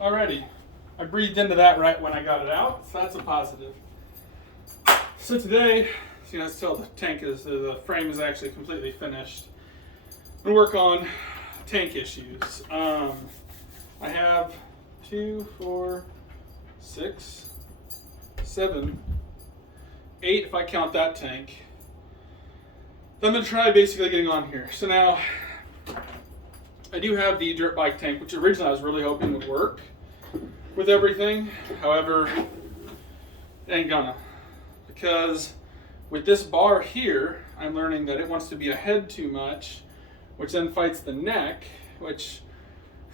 Alrighty. I breathed into that right when I got it out, so that's a positive. So today, you know, still the frame is actually completely finished. I'm gonna work on tank issues. I have 2, 4, 6, 7, 8 if I count that tank. I'm gonna try basically getting on here. So now, I do have the dirt bike tank, which originally I was really hoping would work with everything. However, it ain't gonna. Because with this bar here, I'm learning that it wants to be ahead too much, which then fights the neck, which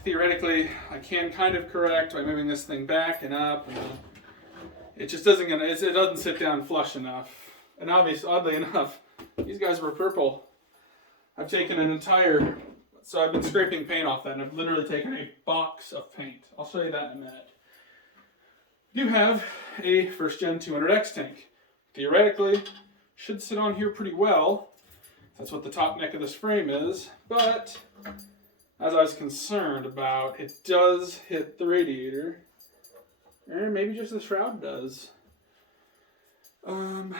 theoretically I can kind of correct by moving this thing back and up, and it just it doesn't sit down flush enough. And obviously, oddly enough, these guys were purple. I've taken an entire, so I've been scraping paint off that, and I've literally taken a box of paint. I'll show you that in a minute. I do have a first gen 200X tank. Theoretically, should sit on here pretty well. That's what the top neck of this frame is, but as I was concerned about, it does hit the radiator, or maybe just the shroud does. No,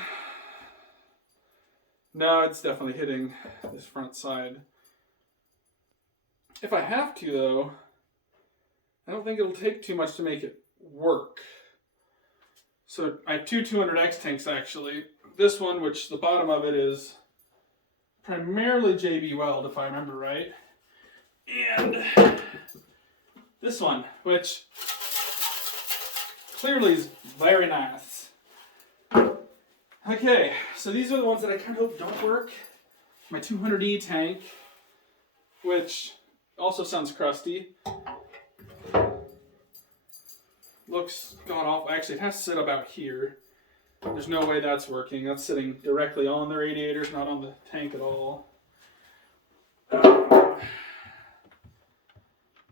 it's definitely hitting this front side. If I have to, though, I don't think it'll take too much to make it work. So I have two 200X tanks actually. This one, which the bottom of it is primarily JB Weld, if I remember right. And this one, which clearly is very nice. Okay, so these are the ones that I kind of hope don't work. My 200E tank, which also sounds crusty. Looks god awful. Actually, it has to sit about here. There's no way that's working. That's sitting directly on the radiators, not on the tank at all.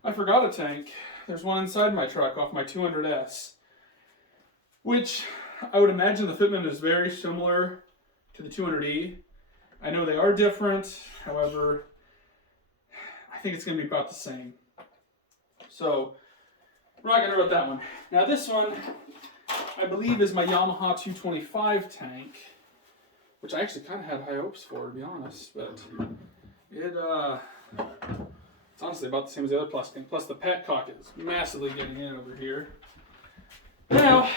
I forgot a tank. There's one inside my truck off my 200S, which I would imagine the fitment is very similar to the 200E. I know they are different, however, I think it's going to be about the same. So, we're not going to rip that one. Now this one, I believe, is my Yamaha 225 tank, which I actually kind of had high hopes for, to be honest, but it's honestly about the same as the other plastic. Plus the petcock is massively getting in over here. Now,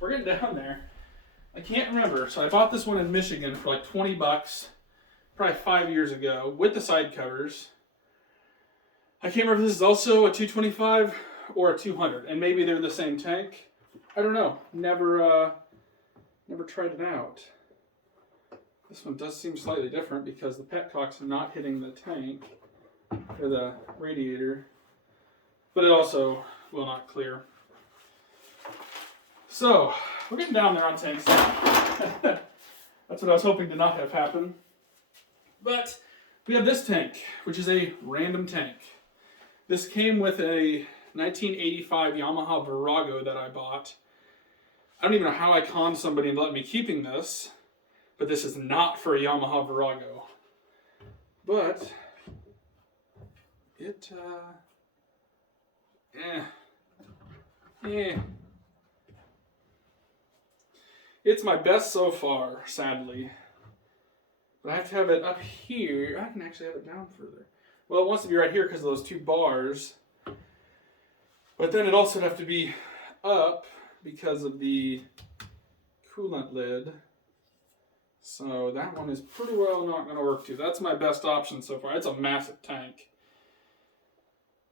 we're getting down there. I can't remember. So I bought this one in Michigan for like 20 bucks, probably 5 years ago, with the side covers. I can't remember if this is also a 225 or a 200, and maybe they're the same tank. I don't know. Never tried it out. This one does seem slightly different because the petcock's not hitting the tank or the radiator, but it also will not clear. So, we're getting down there on tanks now. That's what I was hoping to not have happen. But we have this tank, which is a random tank. This came with a 1985 Yamaha Virago that I bought. I don't even know how I conned somebody into letting me keeping this, but this is not for a Yamaha Virago. But it, it's my best so far, sadly. But I have to have it up here. I can actually have it down further. Well, it wants to be right here because of those two bars. But then it also would have to be up because of the coolant lid. So that one is pretty well not going to work too. That's my best option so far. It's a massive tank.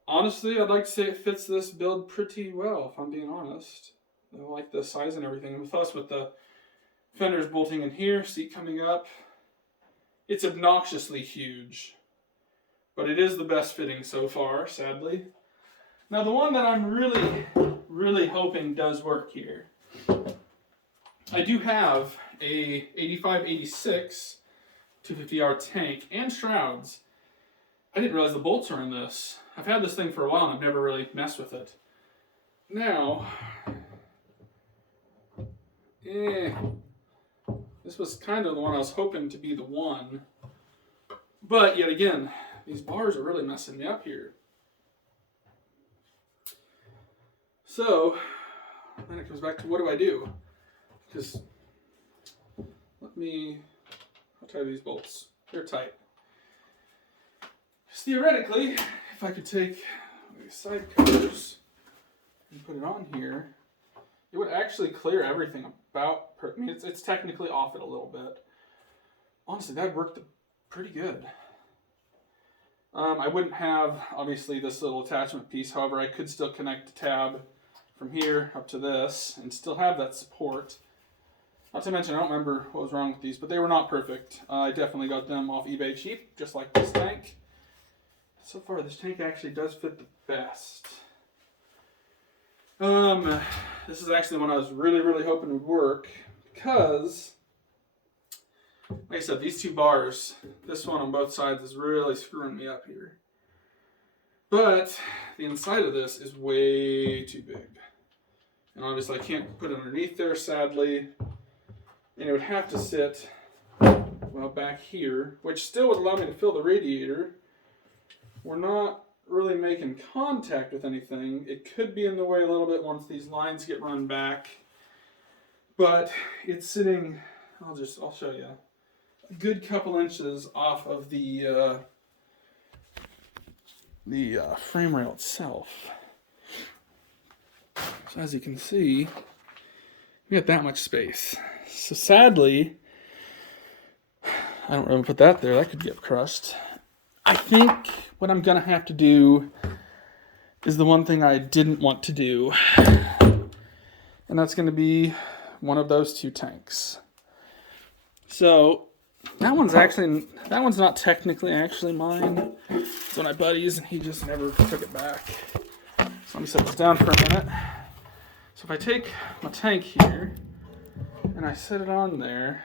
Honestly, I'd like to say it fits this build pretty well, if I'm being honest. I like the size and everything. Plus with the fenders bolting in here, seat coming up. It's obnoxiously huge. But it is the best fitting so far, sadly. Now the one that I'm really hoping does work here. I do have a 85-86 250R tank and shrouds. I didn't realize the bolts are in this. I've had this thing for a while and I've never really messed with it. Now, this was kind of the one I was hoping to be the one. But yet again, these bars are really messing me up here. So then it comes back to, what do I do? Because I'll tie these bolts. They're tight. Just theoretically, if I could take these side covers and put it on here, it would actually clear everything about. I mean, it's technically off it a little bit. Honestly, that worked pretty good. I wouldn't have, obviously, this little attachment piece. However, I could still connect the tab from here up to this and still have that support. Not to mention, I don't remember what was wrong with these, but they were not perfect. I definitely got them off eBay cheap, just like this tank. So far, this tank actually does fit the best. This is actually one I was really, really hoping would work because, like I said, these two bars, this one on both sides is really screwing me up here. But the inside of this is way too big. And obviously I can't put it underneath there, sadly. And it would have to sit, well, back here, which still would allow me to fill the radiator. We're not really making contact with anything. It could be in the way a little bit once these lines get run back. But it's sitting, I'll show you, a good couple inches off of the frame rail itself. So as you can see, we got that much space. So sadly, I don't really put that there. That could get crushed. I think what I'm going to have to do is the one thing I didn't want to do. And that's going to be one of those two tanks. So that one's not technically actually mine. It's one of my buddies, and he just never took it back. So let me set this down for a minute. So if I take my tank here and I set it on there,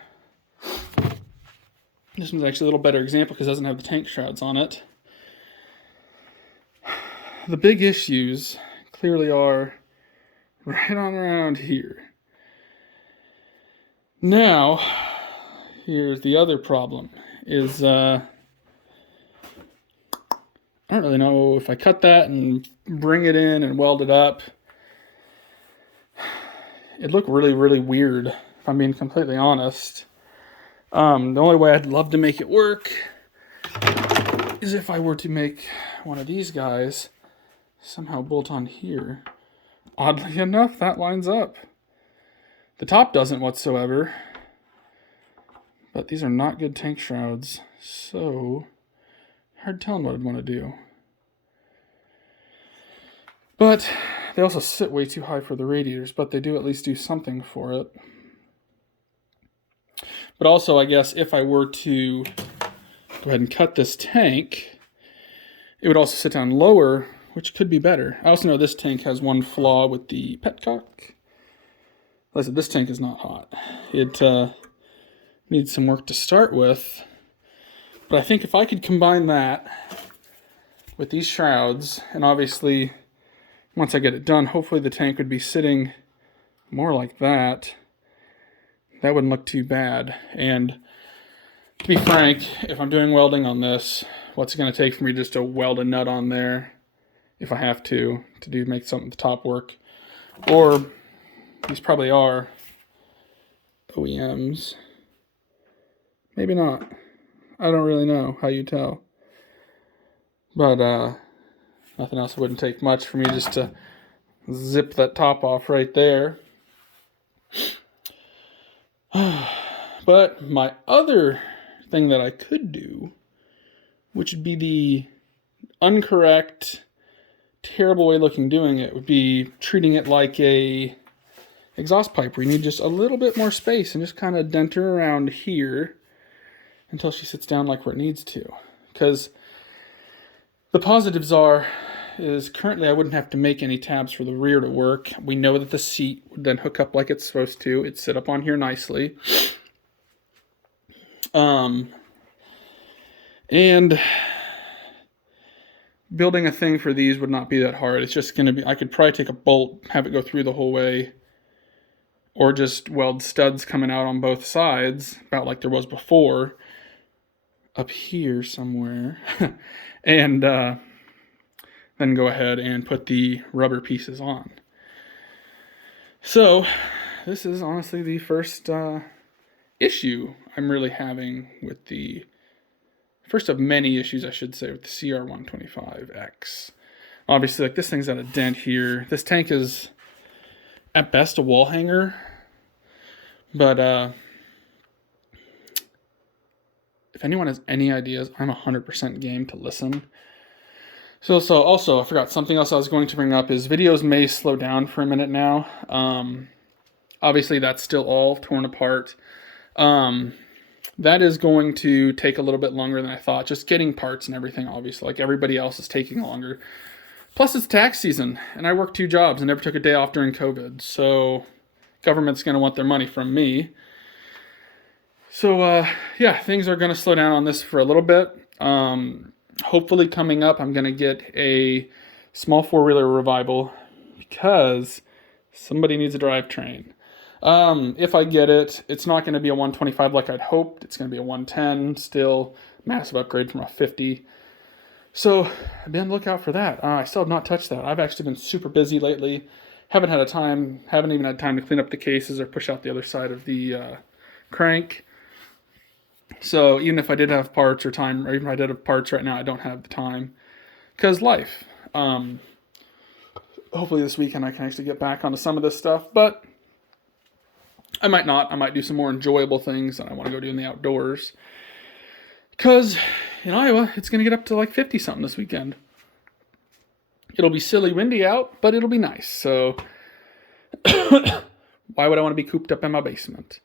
this one's actually a little better example because it doesn't have the tank shrouds on it. The big issues clearly are right on around here. Now, here's the other problem, is I don't really know if I cut that and bring it in and weld it up. It'd look really, really weird, if I'm being completely honest. The only way I'd love to make it work is if I were to make one of these guys somehow bolt on here. Oddly enough, that lines up. The top doesn't whatsoever. But these are not good tank shrouds, so hard telling what I'd want to do. But they also sit way too high for the radiators, but they do at least do something for it. But also, I guess, if I were to go ahead and cut this tank, it would also sit down lower, which could be better. I also know this tank has one flaw with the petcock. Like I said, this tank is not hot. It needs some work to start with. But I think if I could combine that with these shrouds, and obviously, once I get it done, hopefully the tank would be sitting more like that. That wouldn't look too bad. And to be frank, if I'm doing welding on this, what's it going to take for me just to weld a nut on there, if I have to make something at the top work? Or these probably are OEMs. Maybe not. I don't really know how you tell. But nothing else wouldn't take much for me just to zip that top off right there. But my other thing that I could do, which would be the incorrect, terrible way looking doing it, would be treating it like a exhaust pipe where you need just a little bit more space and just kind of dent her around here until she sits down like where it needs to. Because the positives is currently I wouldn't have to make any tabs for the rear to work. We know that the seat would then hook up like it's supposed to. It'd sit up on here nicely. And building a thing for these would not be that hard. It's just going to be, I could probably take a bolt, have it go through the whole way, or just weld studs coming out on both sides, about like there was before, up here somewhere, and then go ahead and put the rubber pieces on. So this is honestly the first issue I'm really having with the first of many issues, I should say, with the cr125X. Obviously, like, this thing's got a dent here. This tank is at best a wall hanger, but if anyone has any ideas, I'm 100% game to listen. So also, I forgot something else I was going to bring up is videos may slow down for a minute now. Obviously, that's still all torn apart. That is going to take a little bit longer than I thought. Just getting parts and everything, obviously, like everybody else, is taking longer. Plus, it's tax season, and I work 2 jobs and never took a day off during COVID. So, government's going to want their money from me. So, yeah, things are going to slow down on this for a little bit. Hopefully, coming up, I'm going to get a small 4-wheeler revival because somebody needs a drivetrain. If I get it, it's not going to be a 125 like I'd hoped. It's going to be a 110, still massive upgrade from a 50. So be on the lookout for that. I still have not touched that. I've actually been super busy lately. Haven't even had time to clean up the cases or push out the other side of the crank. So even if I did have parts or time, or even if I did have parts right now, I don't have the time because life. Hopefully this weekend I can actually get back onto some of this stuff, but I might not. I might do some more enjoyable things that I want to go do in the outdoors. Because in Iowa, it's going to get up to like 50-something this weekend. It'll be silly windy out, but it'll be nice. So why would I want to be cooped up in my basement?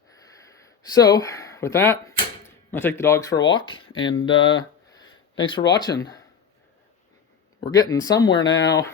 So with that, I'm going to take the dogs for a walk. And thanks for watching. We're getting somewhere now.